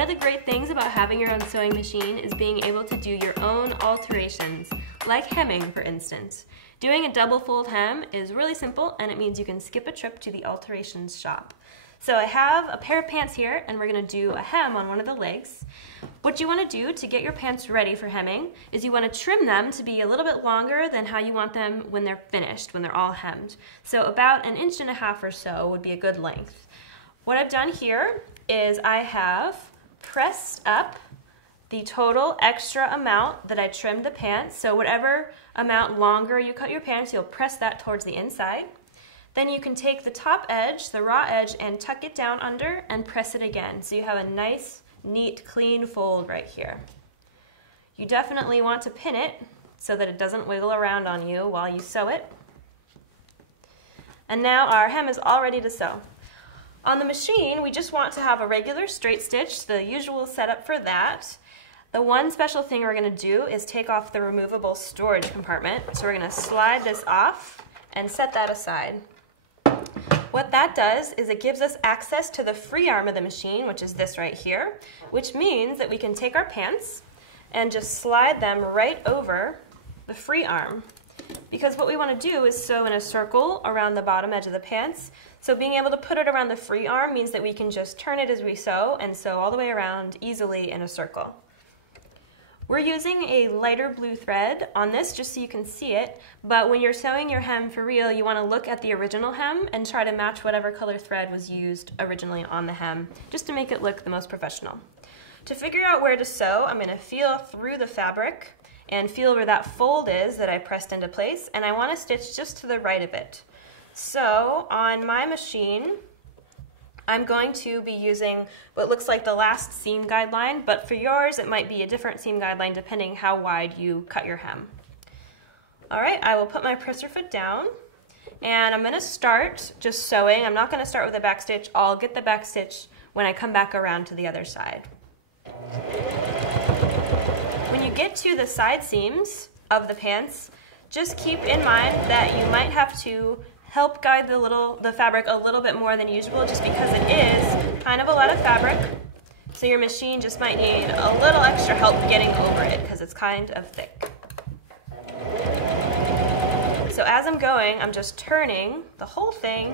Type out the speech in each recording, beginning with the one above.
One of the great things about having your own sewing machine is being able to do your own alterations, like hemming, for instance. Doing a double fold hem is really simple, and it means you can skip a trip to the alterations shop. So I have a pair of pants here, and we're gonna do a hem on one of the legs. What you wanna do to get your pants ready for hemming is you wanna trim them to be a little bit longer than how you want them when they're finished, when they're all hemmed. So about 1.5 inches or so would be a good length. What I've done here is I have pressed up the total extra amount that I trimmed the pants. So whatever amount longer you cut your pants, you'll press that towards the inside. Then you can take the top edge, the raw edge, and tuck it down under and press it again. So you have a nice, neat, clean fold right here. You definitely want to pin it so that it doesn't wiggle around on you while you sew it. And now our hem is all ready to sew. On the machine, we just want to have a regular straight stitch, the usual setup for that. The one special thing we're going to do is take off the removable storage compartment. So we're going to slide this off and set that aside. What that does is it gives us access to the free arm of the machine, which is this right here, which means that we can take our pants and just slide them right over the free arm. Because what we want to do is sew in a circle around the bottom edge of the pants. So being able to put it around the free arm means that we can just turn it as we sew and sew all the way around easily in a circle. We're using a lighter blue thread on this just so you can see it, but when you're sewing your hem for real, you want to look at the original hem and try to match whatever color thread was used originally on the hem, just to make it look the most professional. To figure out where to sew, I'm going to feel through the fabric and feel where that fold is that I pressed into place, and I want to stitch just to the right of it. So on my machine, I'm going to be using what looks like the last seam guideline, but for yours it might be a different seam guideline depending how wide you cut your hem. All right, I will put my presser foot down, and I'm going to start just sewing. I'm not going to start with a back stitch. I'll get the back stitch when I come back around to the other side. When you get to the side seams of the pants, just keep in mind that you might have to help guide the fabric a little bit more than usual, just because it is kind of a lot of fabric. So your machine just might need a little extra help getting over it because it's kind of thick. So as I'm going, I'm just turning the whole thing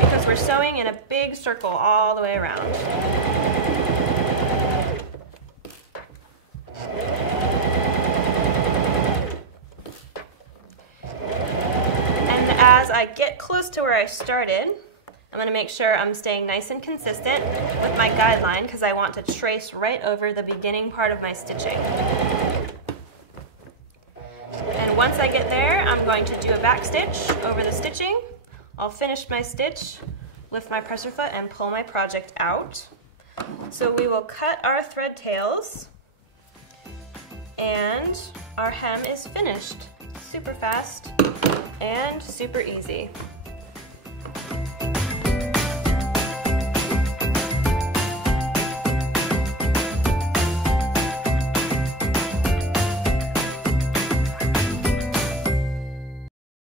because we're sewing in a big circle all the way around. As I get close to where I started, I'm going to make sure I'm staying nice and consistent with my guideline because I want to trace right over the beginning part of my stitching. And once I get there, I'm going to do a back stitch over the stitching. I'll finish my stitch, lift my presser foot, and pull my project out. So we will cut our thread tails, and our hem is finished. Super fast and super easy.